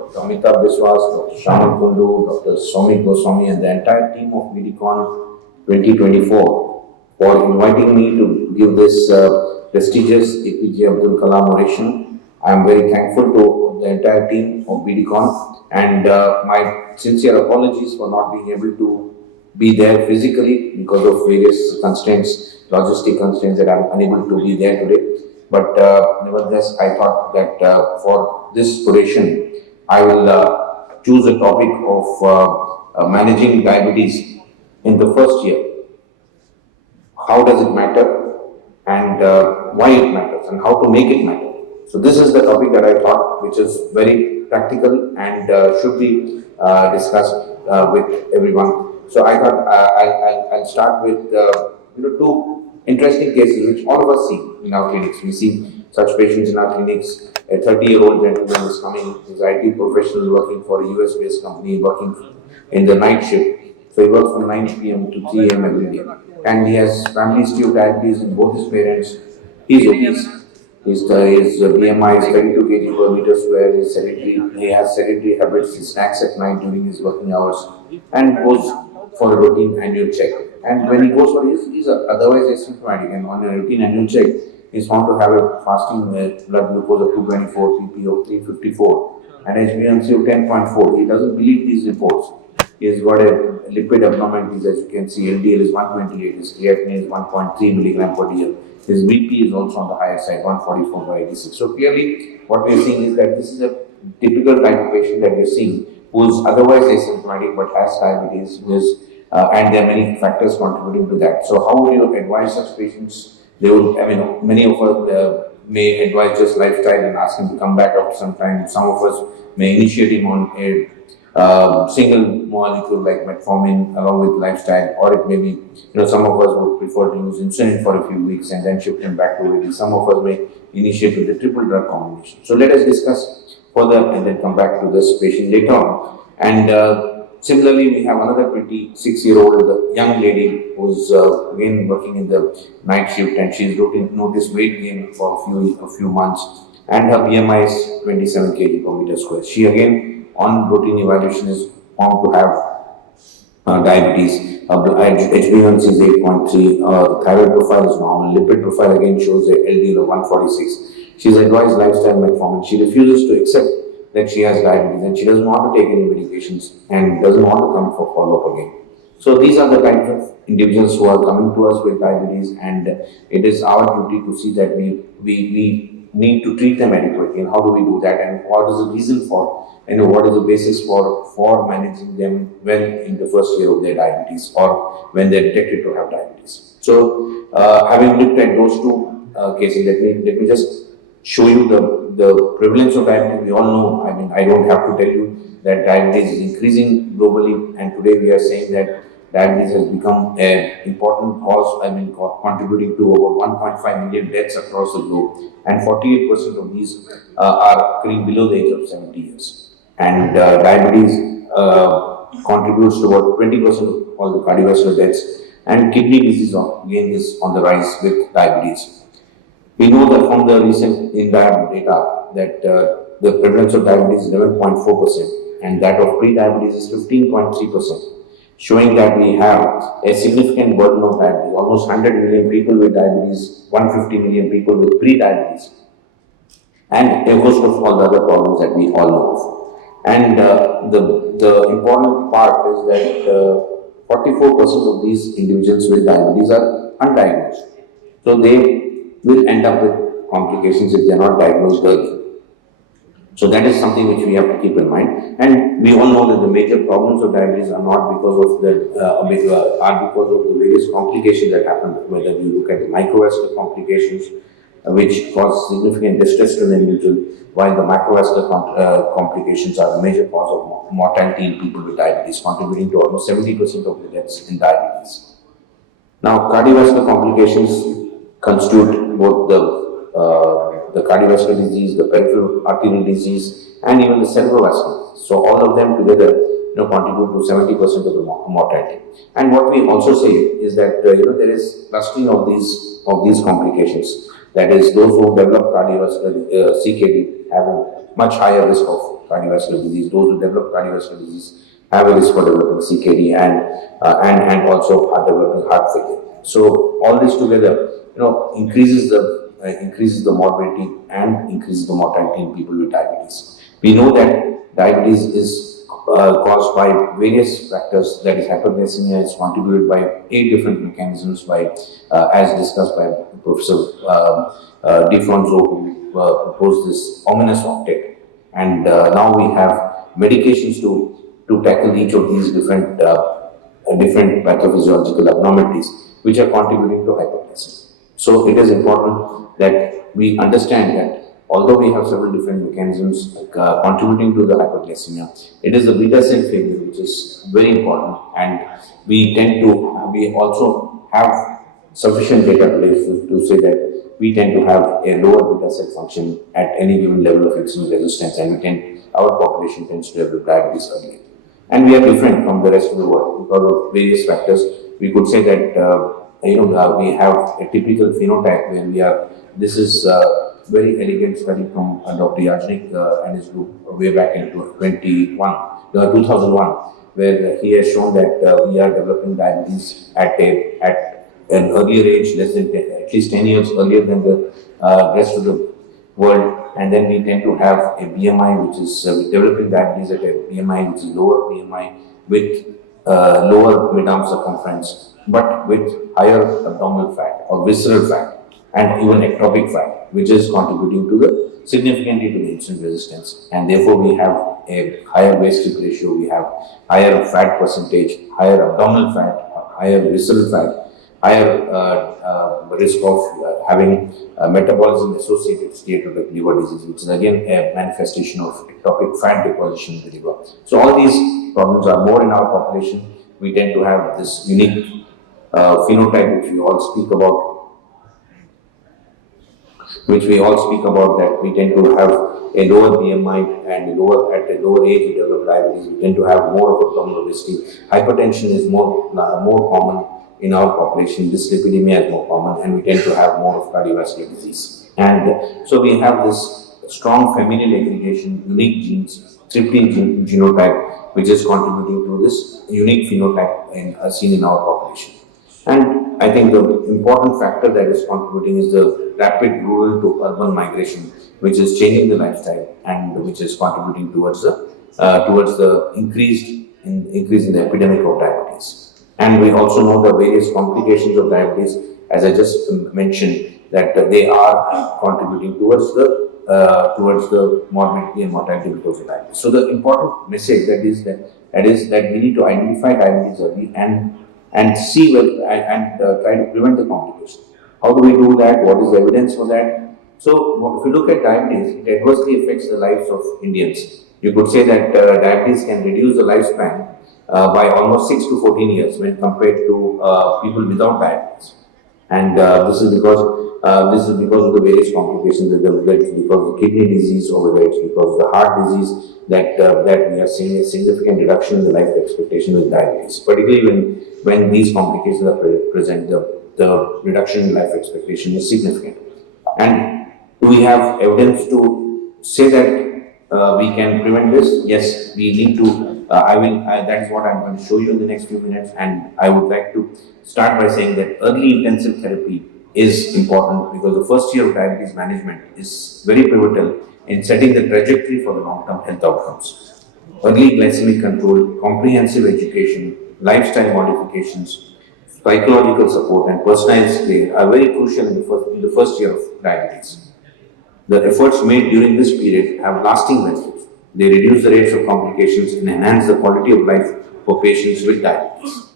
Dr. Amitabh Biswas, Dr. Shaman Kundu, Dr. Somi Goswami, and the entire team of BDCon 2024 for inviting me to give this prestigious APJ Abdul Kalam oration. I am very thankful to the entire team of BDCon, and my sincere apologies for not being able to be there physically because of various constraints, logistic constraints, that I'm unable to be there today. But nevertheless, I thought that for this oration, I will choose a topic of managing diabetes in the first year. How does it matter, and why it matters, and how to make it matter. So this is the topic that I thought, which is very practical and should be discussed with everyone. So I thought I'll start with two interesting cases which all of us see in our clinics. We see such patients in our clinics. A 30-year-old gentleman is coming, he's IT professional working for a US-based company, working in the night shift. So he works from 9 p.m. to 3 a.m. every day. And he has family history of diabetes in both his parents. He's obese. His BMI is 32 kg per meter square. He has sedentary habits. He snacks at night during his working hours and goes for a routine annual check. And when he goes for he's otherwise asymptomatic, and on a routine annual check, he's found to have a fasting blood glucose of 224, PP of 354, and HbA1c of 10.4. He doesn't believe these reports. He's got a lipid abnormalities, as you can see. LDL is 128, his creatinine is 1.3 milligram per dl. His BP is also on the higher side, 144 by 86. So clearly, what we are seeing is that this is a typical type of patient that we are seeing who is otherwise asymptomatic but has diabetes, and there are many factors contributing to that. So how would you advise such patients? They would, many of us may advise just lifestyle and ask him to come back after some time. Some of us may initiate him on a single molecule like metformin along with lifestyle, or it may be, some of us would prefer to use insulin for a few weeks and then shift him back to AD. Some of us may initiate with the triple drug combination. So let us discuss further and then come back to this patient later on. And similarly, we have another 26-year-old young lady who's again working in the night shift, and she's noticed weight gain for a few months, and her BMI is 27 kg per meter square. She again on routine evaluation is found to have diabetes. HbA1c is 8.3. Thyroid profile is normal. Lipid profile again shows a LDL of 146. She's advised lifestyle metformin. She refuses to accept that she has diabetes, and she doesn't want to take any medications and doesn't want to come for follow-up again. So these are the kinds of individuals who are coming to us with diabetes, and it is our duty to see that we need to treat them adequately. And how do we do that? And what is the reason for, what is the basis for managing them when in the first year of their diabetes or when they're detected to have diabetes? So having looked at those two cases, let me just show you the prevalence of diabetes. We all know, I don't have to tell you that diabetes is increasing globally, and today we are saying that diabetes has become an important cause, contributing to over 1.5 million deaths across the globe, and 48% of these are occurring below the age of 70 years. And diabetes contributes to about 20% of all the cardiovascular deaths, and kidney disease again is on the rise with diabetes. We know that from the recent INDIAB data that the prevalence of diabetes is 11.4%, and that of pre-diabetes is 15.3%. Showing that we have a significant burden of diabetes, almost 100 million people with diabetes, 150 million people with pre-diabetes, and a host of all the other problems that we all know of. And the important part is that 44% of these individuals with diabetes are undiagnosed. So they will end up with complications if they are not diagnosed early. So that is something which we have to keep in mind. And we all know that the major problems of diabetes are not because of because of the various complications that happen. Whether you look at the microvascular complications, which cause significant distress to the individual, while the macrovascular complications are the major cause of mortality in people with diabetes, contributing to almost 70% of the deaths in diabetes. Now, cardiovascular complications constitute both the cardiovascular disease, the peripheral arterial disease, and even the cerebrovascular. So all of them together contribute to 70% of the mortality. And what we also say is that there is clustering of these complications. That is, those who develop cardiovascular CKD have a much higher risk of cardiovascular disease. Those who develop cardiovascular disease have a risk for developing CKD and also developing heart failure. So all this together, increases the morbidity and increases the mortality in people with diabetes. We know that diabetes is caused by various factors. That is, hyperglycemia is contributed by 8 different mechanisms as discussed by Professor DeFronzo, who proposed this ominous octet. And now we have medications to tackle each of these different pathophysiological abnormalities which are contributing to hyperglycemia. So it is important that we understand that although we have several different mechanisms contributing to the hyperglycemia, it is the beta cell failure which is very important, and we also have sufficient data to say that we tend to have a lower beta cell function at any given level of insulin resistance, and our population tends to develop diabetes earlier. And we are different from the rest of the world because of various factors. We could say that we have a typical phenotype where we are. This is very elegant study from Dr. Yajnik and his group way back in 2001, where he has shown that we are developing diabetes at an earlier age, at least 10 years earlier than the rest of the world. And then we tend to have a BMI which is developing diabetes at a BMI which is lower BMI with lower mid-arm circumference, but with higher abdominal fat or visceral fat and even ectopic fat, which is contributing significantly to the insulin resistance. And therefore we have a higher waist-hip ratio, we have higher fat percentage, higher abdominal fat, higher visceral fat, higher risk of having metabolism associated steatotic liver disease, which is again a manifestation of ectopic fat deposition in the liver. So all these problems are more in our population. We tend to have this unique phenotype which we all speak about, that we tend to have a lower BMI and at a lower age we develop diabetes. We tend to have more of abdominal obesity. Hypertension is more common in our population. Dyslipidemia is more common, and we tend to have more of cardiovascular disease. And so we have this strong familial aggregation, unique genes, tryptine genotype, which is contributing to this unique phenotype seen in our population. And I think the important factor that is contributing is the rapid rural to urban migration, which is changing the lifestyle and which is contributing towards the increase in the epidemic of diabetes. And we also know the various complications of diabetes, as I just mentioned, that they are contributing towards the morbidity and mortality because of diabetes. So the important message is that we need to identify diabetes early and see try to prevent the complications. How do we do that? What is the evidence for that? So if you look at diabetes, it adversely affects the lives of Indians. You could say that diabetes can reduce the lifespan by almost 6 to 14 years when compared to people without diabetes. And this is because of the various complications, whether it's because of kidney disease or whether it's because of the heart disease, that we are seeing a significant reduction in the life expectation with diabetes. Particularly when these complications are present, the reduction in life expectation is significant. And do we have evidence to say that we can prevent this? Yes, we need to. That is what I'm going to show you in the next few minutes. And I would like to start by saying that early intensive therapy is important because the first year of diabetes management is very pivotal in setting the trajectory for the long-term health outcomes. Early glycemic control, comprehensive education, lifestyle modifications, psychological support, and personalized care are very crucial in the first year of diabetes. The efforts made during this period have lasting benefits. They reduce the rates of complications and enhance the quality of life for patients with diabetes.